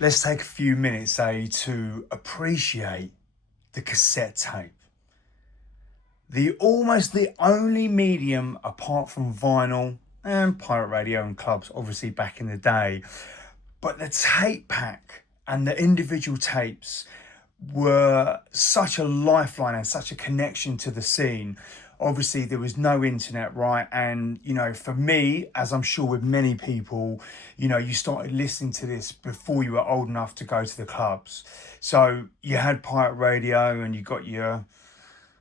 let's take a few minutes, to appreciate the cassette tape. Almost the only medium apart from vinyl and pirate radio and clubs, obviously back in the day. But the tape pack and the individual tapes were such a lifeline and such a connection to the scene. Obviously, there was no internet, right? And, for me, as I'm sure with many people, you started listening to this before you were old enough to go to the clubs. So you had pirate radio and you got your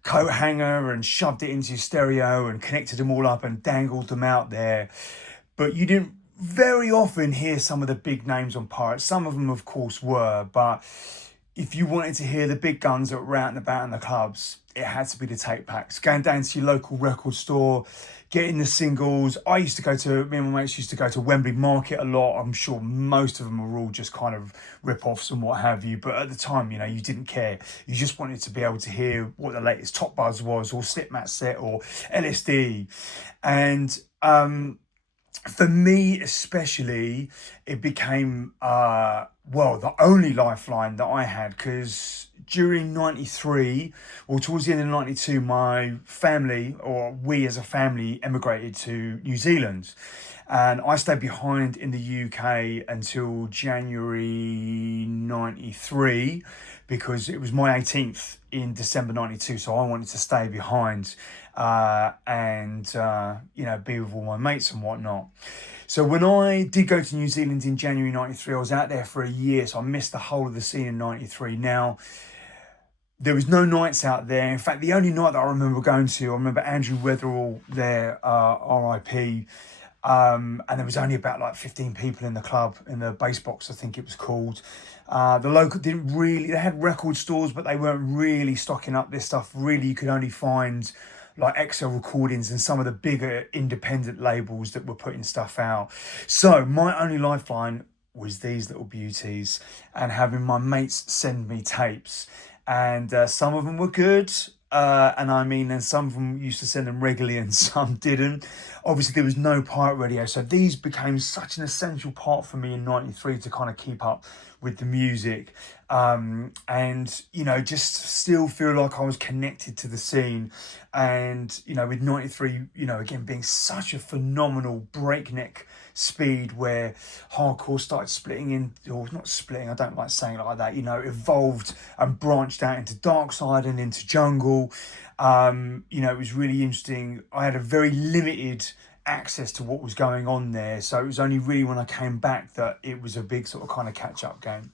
coat hanger and shoved it into your stereo and connected them all up and dangled them out there. But you didn't very often hear some of the big names on pirates. Some of them, of course, were, but if you wanted to hear the big guns that were out and about in the clubs, it had to be the tape packs. Going down to your local record store, getting the singles. Me and my mates used to go to Wembley Market a lot. I'm sure most of them were all just kind of rip-offs and what have you. But at the time, you didn't care. You just wanted to be able to hear what the latest Top Buzz was, or Slipmat Set, or LSD. And for me especially, it became the only lifeline that I had, because during 93, or towards the end of 92, my family, or we as a family, emigrated to New Zealand. And I stayed behind in the UK until January 93, because it was my 18th in December 92. So I wanted to stay behind and be with all my mates and whatnot. So when I did go to New Zealand in January 93, I was out there for a year. So I missed the whole of the scene in 93. Now, there was no nights out there. In fact, the only night that I remember Andrew Weatherall there, RIP. And there was only about like 15 people in the club, in the bass box, I think it was called. The local they had record stores, but they weren't really stocking up this stuff. Really, you could only find like XL Recordings and some of the bigger independent labels that were putting stuff out. So my only lifeline was these little beauties and having my mates send me tapes. And some of them were good. And some of them used to send them regularly and some didn't. Obviously, there was no pirate radio, so these became such an essential part for me in 93 to kind of keep up with the music. Just still feel like I was connected to the scene. And, with 93, again, being such a phenomenal breakneck speed where hardcore started splitting in, or not splitting, I don't like saying it like that, evolved and branched out into dark side and into jungle. It was really interesting. I had a very limited access to what was going on there, so it was only really when I came back that it was a big sort of kind of catch-up game.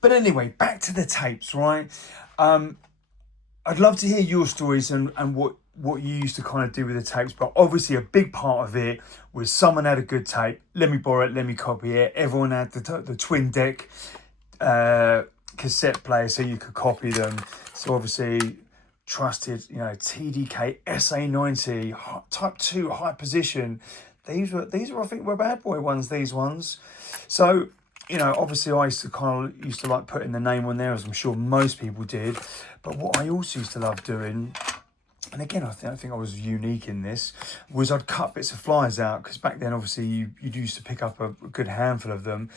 But anyway, back to the tapes, right? I'd love to hear your stories and what you used to kind of do with the tapes, but obviously a big part of it was someone had a good tape, let me borrow it, let me copy it. Everyone had the twin deck cassette player so you could copy them. So obviously trusted, TDK SA90 Type 2 high position. These were I think were bad boy ones, these ones. So obviously I used to like putting the name on there, as I'm sure most people did. But what I also used to love doing, and again, I think I was unique in this, was I'd cut bits of flyers out, because back then, obviously, you used to pick up a good handful of them.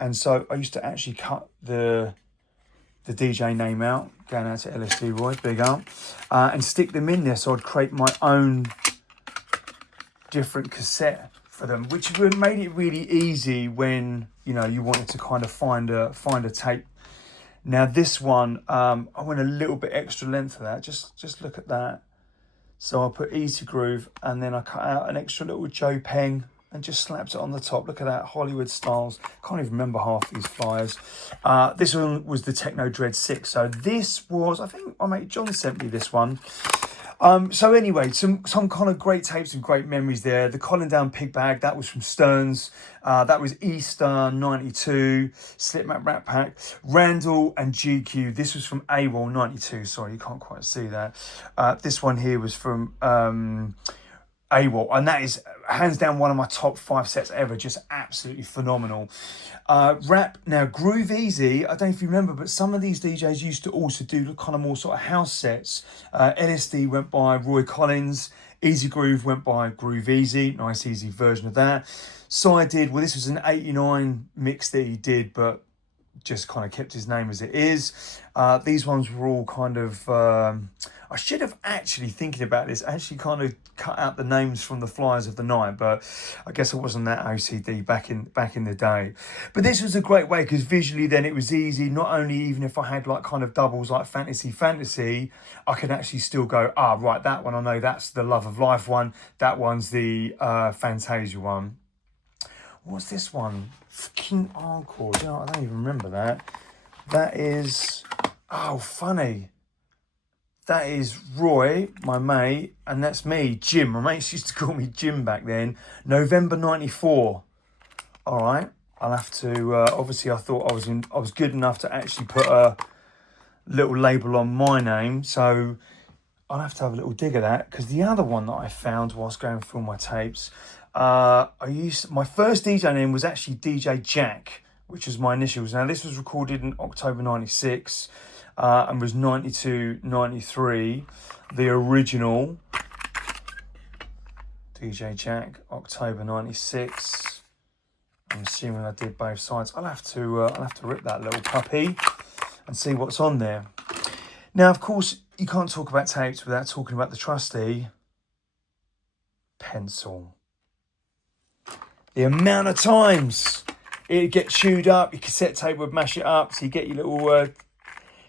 And so I used to actually cut the DJ name out, going out to LSD Roy, big up, and stick them in there. So I'd create my own different cassette for them, which made it really easy when, you wanted to kind of find a tape. Now this one, I went a little bit extra length for that. Just look at that. So I put Easy Groove, and then I cut out an extra little Joe Peng and just slapped it on the top. Look at that, Hollywood Styles. Can't even remember half these flyers. This one was the Techno Dread 6. So this was, I think my mate John sent me this one. So anyway, some kind of great tapes and great memories there. The Colin Down Pig Bag, that was from Stearns. That was Easter 92. Slipmat Rat Pack. Randall and GQ. This was from AWOL 92. Sorry, you can't quite see that. This one here was from AWOL, and that is hands down one of my top 5 sets ever. Just absolutely phenomenal. Rap, now Groove Easy, I don't know if you remember, but some of these DJs used to also do the kind of more sort of house sets. LSD went by Roy Collins, Easy Groove went by Groove Easy, nice easy version of that. So I did, this was an 89 mix that he did, but just kind of kept his name as it is. These ones were all kind of, I should have actually, thinking about this, actually kind of cut out the names from the flyers of the night, but I guess I wasn't that OCD back in the day. But this was a great way, because visually then it was easy. Not only, even if I had like kind of doubles like fantasy, I could actually still go, right, that one I know, that's the Love of Life one, that one's the Fantasia one. What's this one? Fucking Encore. You know, I don't even remember that. That is, oh, funny. That is Roy, my mate, and that's me, Jim. My mates used to call me Jim back then. November 94. All right. I'll have to, obviously I thought I was good enough to actually put a little label on my name. So I'll have to have a little dig at that, because the other one that I found whilst going through my tapes, my first DJ name was actually DJ Jack, which was my initials. Now this was recorded in October 96 and was 92, 93. The original DJ Jack, October 96. I'm assuming I did both sides. I'll have to rip that little puppy and see what's on there. Now, of course, you can't talk about tapes without talking about the trusty pencil. The amount of times it'd get chewed up, your cassette tape would mash it up, so you get your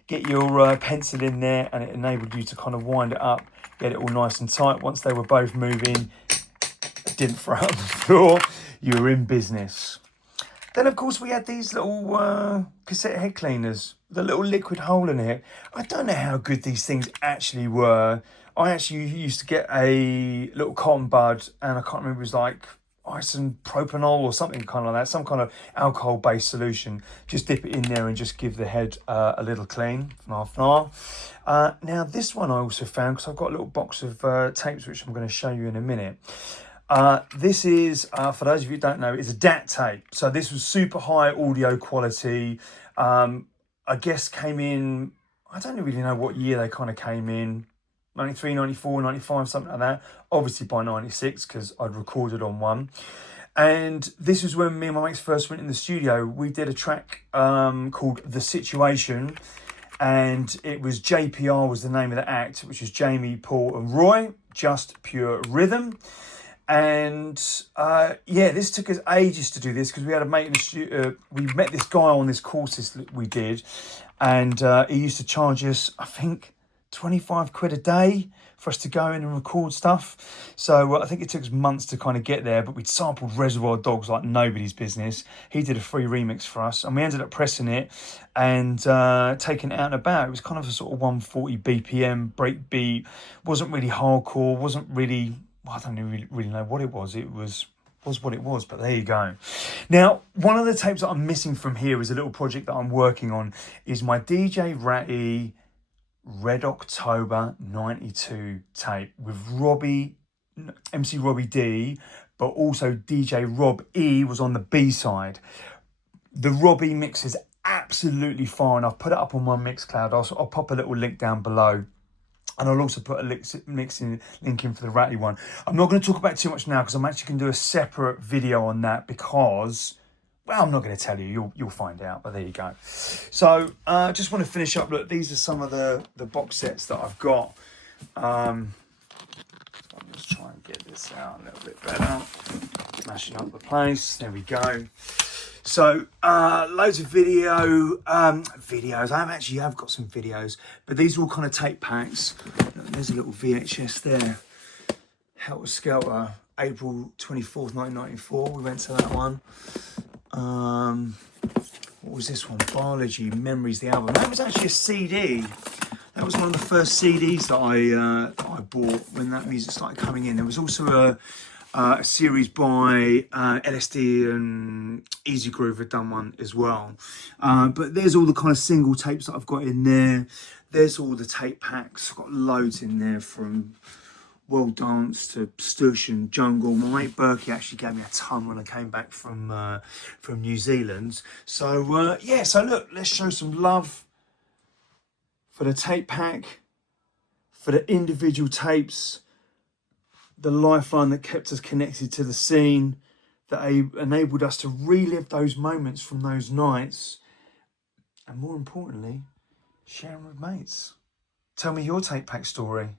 little pencil in there, and it enabled you to kind of wind it up, get it all nice and tight. Once they were both moving, didn't throw up the floor, you were in business. Then, of course, we had these little cassette head cleaners, the little liquid hole in it. I don't know how good these things actually were. I actually used to get a little cotton bud, and I can't remember, it was like isopropanol or something kind of like that, some kind of alcohol-based solution. Just dip it in there and just give the head a little clean, half an hour. Now, this one I also found, because I've got a little box of tapes, which I'm going to show you in a minute. This is, for those of you who don't know, it's a DAT tape. So this was super high audio quality. I guess came in, I don't really know what year they kind of came in, 93, 94, 95, something like that. Obviously by 96, because I'd recorded on one. And this was when me and my mates first went in the studio. We did a track called The Situation. And it was JPR was the name of the act, which was Jamie, Paul and Roy, Just Pure Rhythm. And this took us ages to do this, because we had a mate in the studio. We met this guy on this course that we did, and he used to charge us, I think, 25 quid a day for us to go in and record stuff. So I think it took us months to kind of get there, but we'd sampled Reservoir Dogs like nobody's business. He did a free remix for us, and we ended up pressing it and taking it out and about. It was kind of a sort of 140 BPM breakbeat. Wasn't really hardcore, wasn't really, I don't really know what it was. It was what it was, but there you go. Now, one of the tapes that I'm missing from here is a little project that I'm working on, is my DJ Ratty Red October 92 tape with MC Robbie D, but also DJ Rob E was on the B side. The Robbie mix is absolutely fine. I've put it up on my Mixcloud. I'll pop a little link down below. And I'll also put a link in for the Ratty one. I'm not going to talk about it too much now, because I'm actually going to do a separate video on that, because, well, I'm not going to tell you. You'll find out, but there you go. So I just want to finish up. Look, these are some of the box sets that I've got. I'll just try and get this out a little bit better. Smashing up the place. There we go. So loads of videos. I have got some videos, but these are all kind of tape packs. There's a little VHS there. Helter Skelter, April 24th, 1994. We went to that one. What was this one? Biology, Memories, the album. That was actually a CD. That was one of the first CDs that I bought when that music started coming in. There was also a series by LSD and Easy Groove had done one as well. But there's all the kind of single tapes that I've got in there. There's all the tape packs. I've got loads in there, from World Dance to Stush and Jungle. My mate Berkey actually gave me a ton when I came back from New Zealand. So so look, let's show some love for the tape pack, for the individual tapes, the lifeline that kept us connected to the scene, that enabled us to relive those moments from those nights, and more importantly, sharing with mates. Tell me your tape pack story.